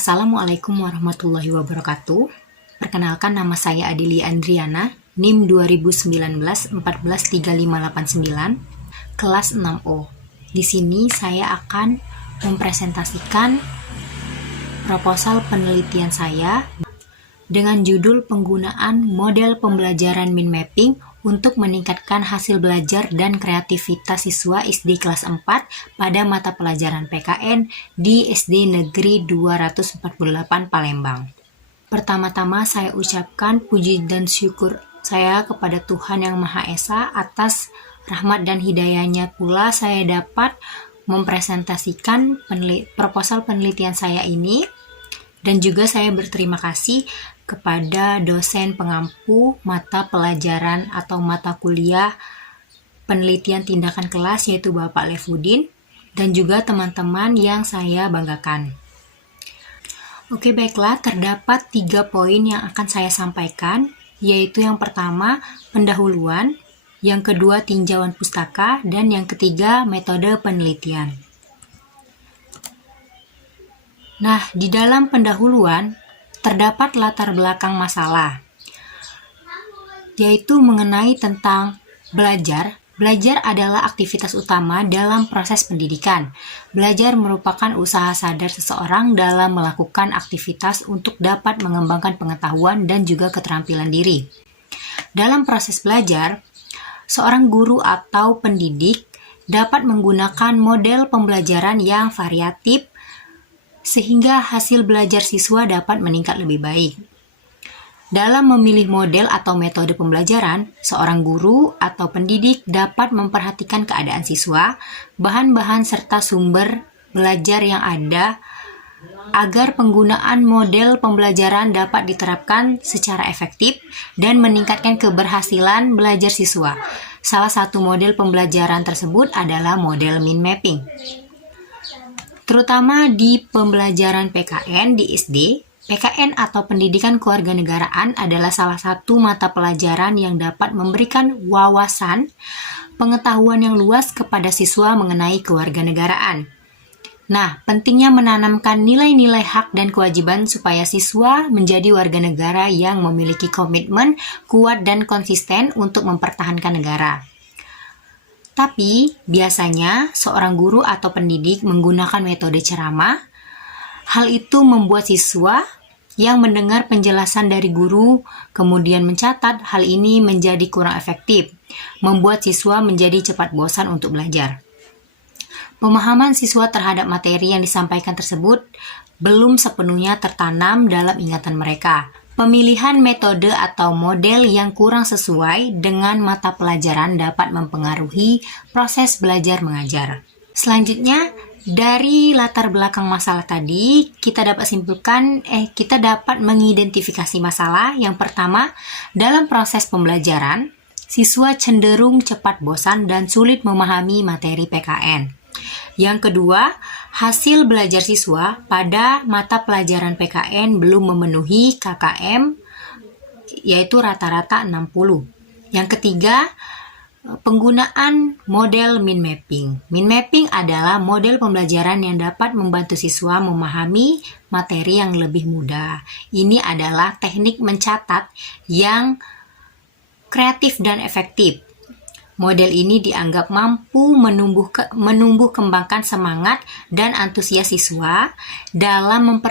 Assalamualaikum warahmatullahi wabarakatuh. Perkenalkan, nama saya Adilia Andriana, NIM 2019-143589, kelas 6O. Di sini saya akan mempresentasikan proposal penelitian saya dengan judul penggunaan model pembelajaran mind mapping untuk meningkatkan hasil belajar dan kreativitas siswa SD kelas 4 pada mata pelajaran PKN di SD Negeri 248 Palembang. Pertama-tama saya ucapkan puji dan syukur saya kepada Tuhan Yang Maha Esa atas rahmat dan hidayahnya pula saya dapat mempresentasikan proposal penelitian saya ini. Dan juga saya berterima kasih kepada dosen pengampu mata pelajaran atau mata kuliah penelitian tindakan kelas, yaitu Bapak Lefudin, dan juga teman-teman yang saya banggakan. Oke, baiklah, terdapat 3 poin yang akan saya sampaikan, yaitu yang pertama pendahuluan, yang kedua tinjauan pustaka, dan yang ketiga metode penelitian. Nah, di dalam pendahuluan terdapat latar belakang masalah, yaitu mengenai tentang belajar. Belajar adalah aktivitas utama dalam proses pendidikan. Belajar merupakan usaha sadar seseorang dalam melakukan aktivitas untuk dapat mengembangkan pengetahuan dan juga keterampilan diri. Dalam proses belajar, seorang guru atau pendidik dapat menggunakan model pembelajaran yang variatif sehingga hasil belajar siswa dapat meningkat lebih baik. Dalam memilih model atau metode pembelajaran, seorang guru atau pendidik dapat memperhatikan keadaan siswa, bahan-bahan serta sumber belajar yang ada agar penggunaan model pembelajaran dapat diterapkan secara efektif dan meningkatkan keberhasilan belajar siswa. Salah satu model pembelajaran tersebut adalah model mind mapping. Terutama di pembelajaran PKN di SD, PKN atau Pendidikan Kewarganegaraan adalah salah satu mata pelajaran yang dapat memberikan wawasan pengetahuan yang luas kepada siswa mengenai kewarganegaraan. Nah, pentingnya menanamkan nilai-nilai hak dan kewajiban supaya siswa menjadi warga negara yang memiliki komitmen kuat dan konsisten untuk mempertahankan negara. Tapi, biasanya seorang guru atau pendidik menggunakan metode ceramah. Hal itu membuat siswa yang mendengar penjelasan dari guru kemudian mencatat, hal ini menjadi kurang efektif, membuat siswa menjadi cepat bosan untuk belajar. Pemahaman siswa terhadap materi yang disampaikan tersebut belum sepenuhnya tertanam dalam ingatan mereka. Pemilihan metode atau model yang kurang sesuai dengan mata pelajaran dapat mempengaruhi proses belajar mengajar. Selanjutnya, dari latar belakang masalah tadi, kita dapat mengidentifikasi masalah. Yang pertama, dalam proses pembelajaran, siswa cenderung cepat bosan dan sulit memahami materi PKN. Yang kedua, hasil belajar siswa pada mata pelajaran PKN belum memenuhi KKM, yaitu rata-rata 60. Yang ketiga, penggunaan model mind mapping. Mind mapping adalah model pembelajaran yang dapat membantu siswa memahami materi yang lebih mudah. Ini adalah teknik mencatat yang kreatif dan efektif. Model ini dianggap mampu menumbuh kembangkan semangat dan antusias siswa dalam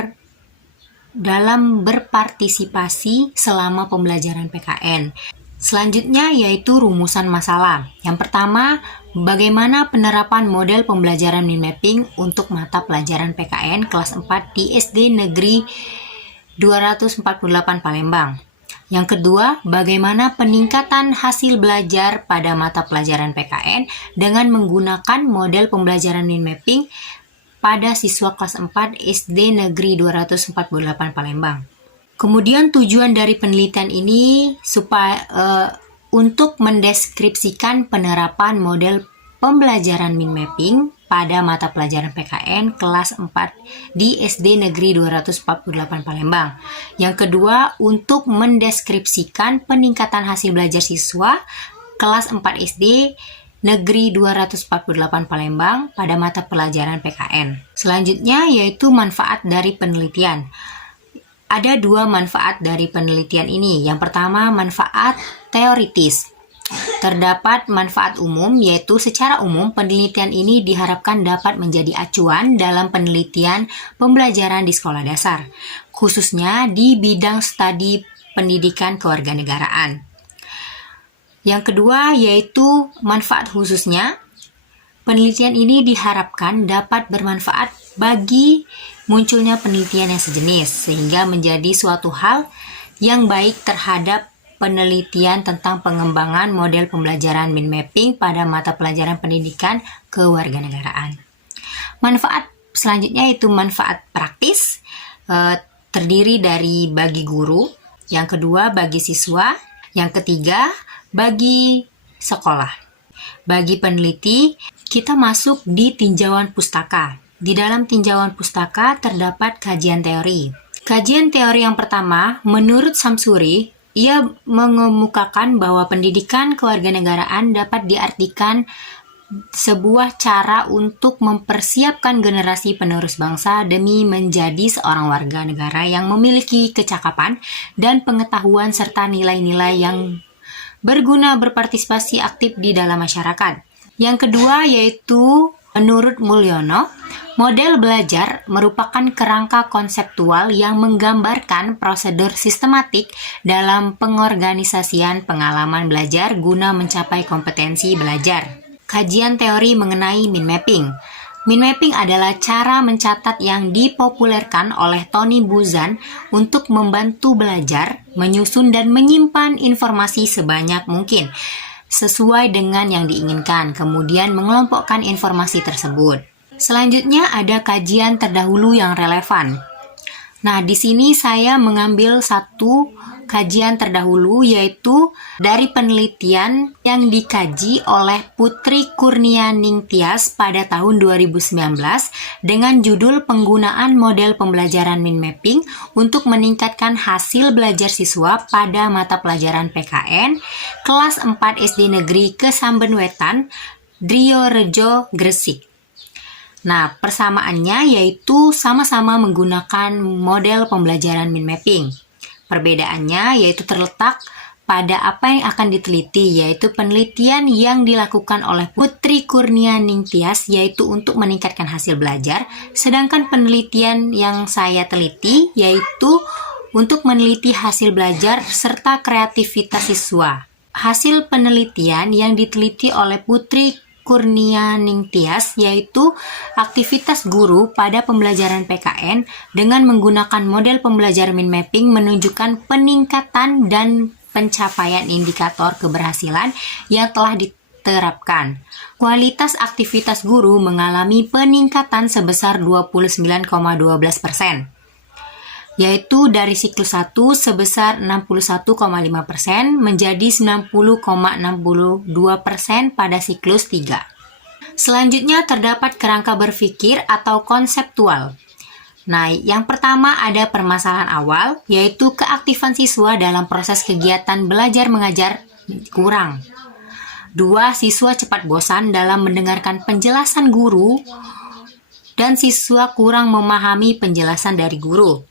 berpartisipasi selama pembelajaran PKN. Selanjutnya yaitu rumusan masalah. Yang pertama, bagaimana penerapan model pembelajaran mind mapping untuk mata pelajaran PKN kelas 4 di SD Negeri 248 Palembang. Yang kedua, bagaimana peningkatan hasil belajar pada mata pelajaran PKN dengan menggunakan model pembelajaran mind mapping pada siswa kelas 4 SD Negeri 248 Palembang. Kemudian tujuan dari penelitian ini untuk mendeskripsikan penerapan model pembelajaran mind mapping pada mata pelajaran PKN kelas 4 di SD Negeri 248 Palembang. Yang kedua, untuk mendeskripsikan peningkatan hasil belajar siswa kelas 4 SD Negeri 248 Palembang pada mata pelajaran PKN. Selanjutnya yaitu manfaat dari penelitian. Ada dua manfaat dari penelitian ini. Yang pertama, manfaat teoritis. Terdapat manfaat umum, yaitu secara umum penelitian ini diharapkan dapat menjadi acuan dalam penelitian pembelajaran di sekolah dasar, khususnya di bidang studi pendidikan kewarganegaraan. Yang kedua yaitu manfaat khususnya, penelitian ini diharapkan dapat bermanfaat bagi munculnya penelitian yang sejenis, sehingga menjadi suatu hal yang baik terhadap penelitian tentang pengembangan model pembelajaran mind mapping pada mata pelajaran pendidikan kewarganegaraan. Manfaat selanjutnya itu manfaat praktis, terdiri dari bagi guru, yang kedua bagi siswa, yang ketiga bagi sekolah. Bagi peneliti, kita masuk di tinjauan pustaka. Di dalam tinjauan pustaka terdapat kajian teori. Kajian teori yang pertama, menurut Samsuri, ia mengemukakan bahwa pendidikan kewarganegaraan dapat diartikan sebuah cara untuk mempersiapkan generasi penerus bangsa demi menjadi seorang warga negara yang memiliki kecakapan dan pengetahuan serta nilai-nilai yang berguna berpartisipasi aktif di dalam masyarakat. Yang kedua yaitu menurut Mulyono, model belajar merupakan kerangka konseptual yang menggambarkan prosedur sistematik dalam pengorganisasian pengalaman belajar guna mencapai kompetensi belajar. Kajian teori mengenai mind mapping. Mind mapping adalah cara mencatat yang dipopulerkan oleh Tony Buzan untuk membantu belajar, menyusun dan menyimpan informasi sebanyak mungkin sesuai dengan yang diinginkan, kemudian mengelompokkan informasi tersebut. Selanjutnya ada kajian terdahulu yang relevan. Nah, di sini saya mengambil satu kajian terdahulu, yaitu dari penelitian yang dikaji oleh Putri Kurnianing Tias pada tahun 2019 dengan judul penggunaan model pembelajaran mind mapping untuk meningkatkan hasil belajar siswa pada mata pelajaran PKN kelas 4 SD Negeri Kesamben Wetan, Driorejo, Gresik. Nah, persamaannya yaitu sama-sama menggunakan model pembelajaran mind mapping. Perbedaannya yaitu terletak pada apa yang akan diteliti, yaitu penelitian yang dilakukan oleh Putri Kurnianing Tias yaitu untuk meningkatkan hasil belajar, sedangkan penelitian yang saya teliti yaitu untuk meneliti hasil belajar serta kreativitas siswa. Hasil penelitian yang diteliti oleh Putri Kurnianing Tias yaitu aktivitas guru pada pembelajaran PKN dengan menggunakan model pembelajaran mind mapping menunjukkan peningkatan dan pencapaian indikator keberhasilan yang telah diterapkan. Kualitas aktivitas guru mengalami peningkatan sebesar 29,12%. Yaitu dari siklus 1 sebesar 61,5% menjadi 90,62% pada siklus 3. Selanjutnya terdapat kerangka berpikir atau konseptual. Nah, yang pertama ada permasalahan awal, yaitu keaktifan siswa dalam proses kegiatan belajar mengajar kurang. 2. Siswa cepat bosan dalam mendengarkan penjelasan guru dan siswa kurang memahami penjelasan dari guru.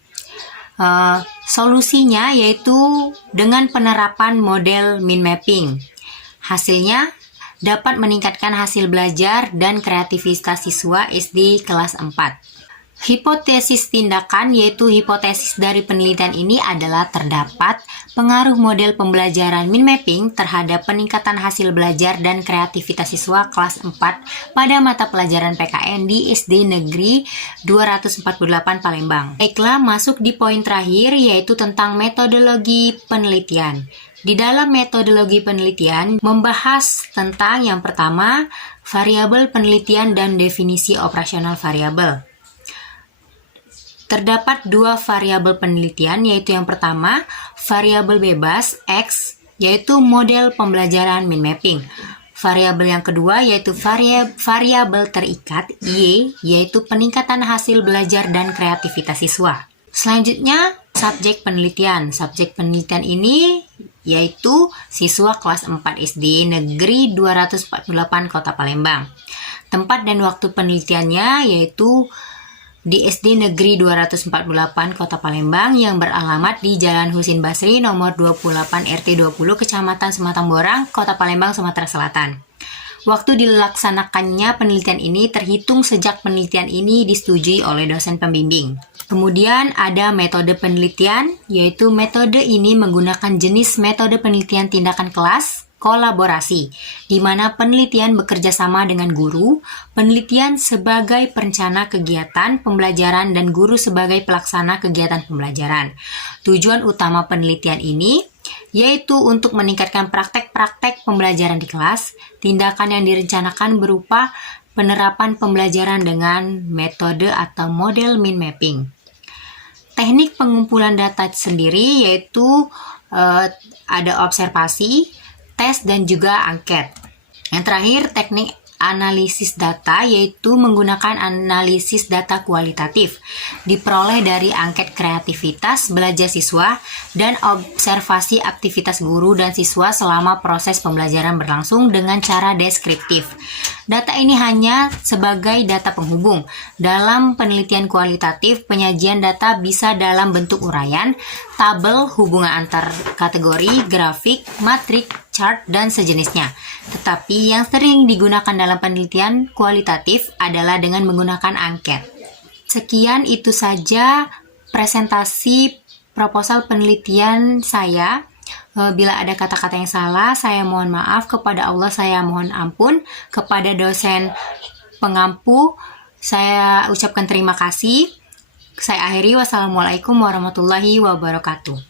Solusinya yaitu dengan penerapan model mind mapping. Hasilnya dapat meningkatkan hasil belajar dan kreativitas siswa SD kelas 4. Hipotesis tindakan yaitu hipotesis dari penelitian ini adalah terdapat pengaruh model pembelajaran mind mapping terhadap peningkatan hasil belajar dan kreativitas siswa kelas 4 pada mata pelajaran PKN di SD Negeri 248 Palembang. Baiklah, masuk di poin terakhir yaitu tentang metodologi penelitian. Di dalam metodologi penelitian membahas tentang yang pertama, variabel penelitian dan definisi operasional variabel. Terdapat dua variabel penelitian, yaitu yang pertama, variabel bebas X, yaitu model pembelajaran mind mapping. Variabel yang kedua yaitu variabel terikat Y, yaitu peningkatan hasil belajar dan kreativitas siswa. Selanjutnya, subjek penelitian. Subjek penelitian ini yaitu siswa kelas 4 SD Negeri 248 Kota Palembang. Tempat dan waktu penelitiannya yaitu di SD Negeri 248 Kota Palembang yang beralamat di Jalan Husin Basri nomor 28 RT 20 Kecamatan Sematang Borang, Kota Palembang, Sumatera Selatan. Waktu dilaksanakannya penelitian ini terhitung sejak penelitian ini disetujui oleh dosen pembimbing. Kemudian ada metode penelitian, yaitu metode ini menggunakan jenis metode penelitian tindakan kelas, kolaborasi, di mana penelitian bekerja sama dengan guru, penelitian sebagai perencana kegiatan pembelajaran dan guru sebagai pelaksana kegiatan pembelajaran. Tujuan utama penelitian ini yaitu untuk meningkatkan praktek-praktek pembelajaran di kelas. Tindakan yang direncanakan berupa penerapan pembelajaran dengan metode atau model mind mapping. Teknik pengumpulan data sendiri yaitu ada observasi, tes, dan juga angket. Yang terakhir, teknik analisis data yaitu menggunakan analisis data kualitatif, diperoleh dari angket kreativitas belajar siswa dan observasi aktivitas guru dan siswa selama proses pembelajaran berlangsung dengan cara deskriptif. Data ini hanya sebagai data penghubung. Dalam penelitian kualitatif, penyajian data bisa dalam bentuk uraian, tabel, hubungan antar kategori, grafik, matrik, chart, dan sejenisnya. Tetapi yang sering digunakan dalam penelitian kualitatif adalah dengan menggunakan angket. Sekian itu saja presentasi proposal penelitian saya. Bila ada kata-kata yang salah, saya mohon maaf. Kepada Allah saya mohon ampun. Kepada dosen pengampu, saya ucapkan terima kasih. Saya akhiri. Wassalamualaikum warahmatullahi wabarakatuh.